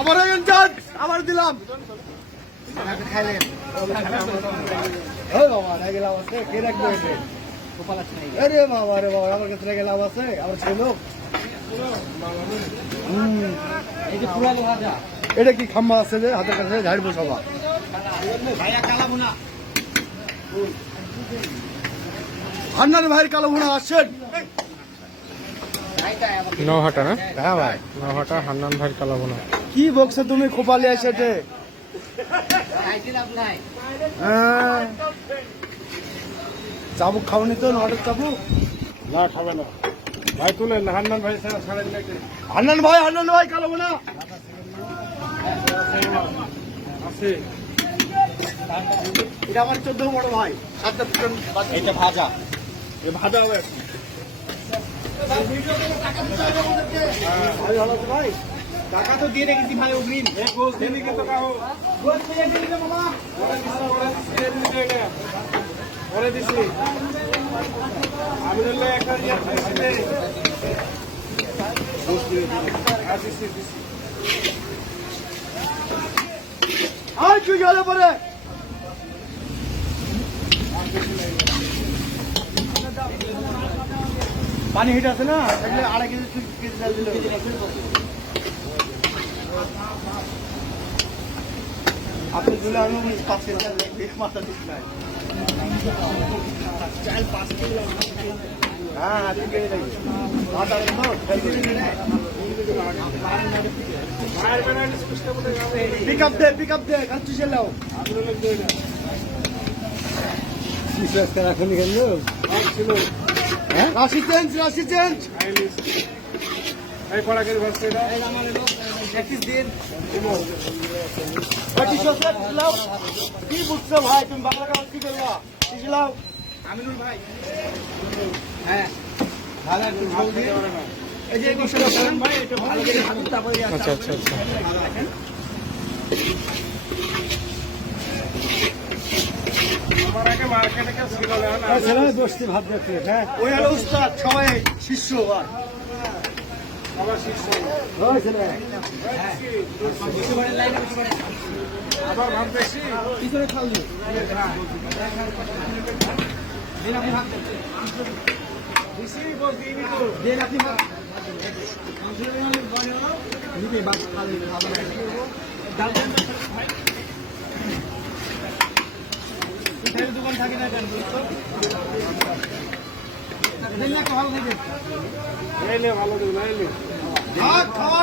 আবার ইনচার্জ আবার দিলাম খাইলেন বাবা রেগে লাভ আছে কে রাখবে আরে বাবা রে বাবা আমার কাছে রেগে লাভ আছে আমার ছেলে এটা কি খাম্বা আছে যে হাতের কাছে ঝাড়বো সবা হান্নান ভাইয়ের কালো ভুনা আসছেন নহাটা না? হ্যাঁ ভাই নহাটা হান্নান ভাইয়ের কালো ভুনা। কি বকছে তুমি খোপালি এসেছে চাবুক খাওনি তো নটের চাবুক না খাবে না ভাই, তুলেন হান্নান ভাই ছাড়েন নাকি? হান্নান ভাই কালো ভুনা আছে এটা আমার 14 বড় ভাই 7টা ফুটন এটা ভাজা, ভাজা হবে। ভাই ভালো আছে ভাই টাকা তো দিয়ে রেখেছি ভাই অগ্রিম গোস দেনি কিন্তু কাও গোস পেয়ে দিলি না মামা পরে দিছি আমি বললে একটা ইয়া খাইছি রে গোস দিয়ে আসিছি দিছি। আর কি গেলে পরে পানি হিট আছে না তাহলে 2.5 কেজি চাল দিলে আপনি দিলে আমি 5 কেজি চাল মাথা ঠিক নাই চাল 5 কেজি হ্যাঁ ঠিক আছে মাথা তো পিক আপ দে কাচ্চি চালাও এখনই গেল রাশি চেঞ্জ এই পড়া করে বসছে না দিন কি বুঝছো ভাই তুমি বাংলা কাজ কি করবা শিখলাও আমিনুল ভাই হ্যাঁ ভালো একটু ঝোল দিয়ে এই যে গোসল করেন ভাই এটা ভালো করে ভালো তারপরে আচ্ছা আচ্ছা আচ্ছা আমার আগে মার্কেটে কেউ ছিল না ছেলে দোস্তি ভাত দেখতে হ্যাঁ ওই হলো উস্তাদ সবাই শিষ্য আর আমার শিষ্য ওই ছেলে আবার ভাব বেশি পিছনে খাল দিন আপনি ভাত বেশি বস দিইনি তো দেন আপনি ভাত নিতে বাস খালি ডাল দেন ভাই দোকান থাকে না কেন ভালো থাকে এলে ভালো দিন এলে খাওয়া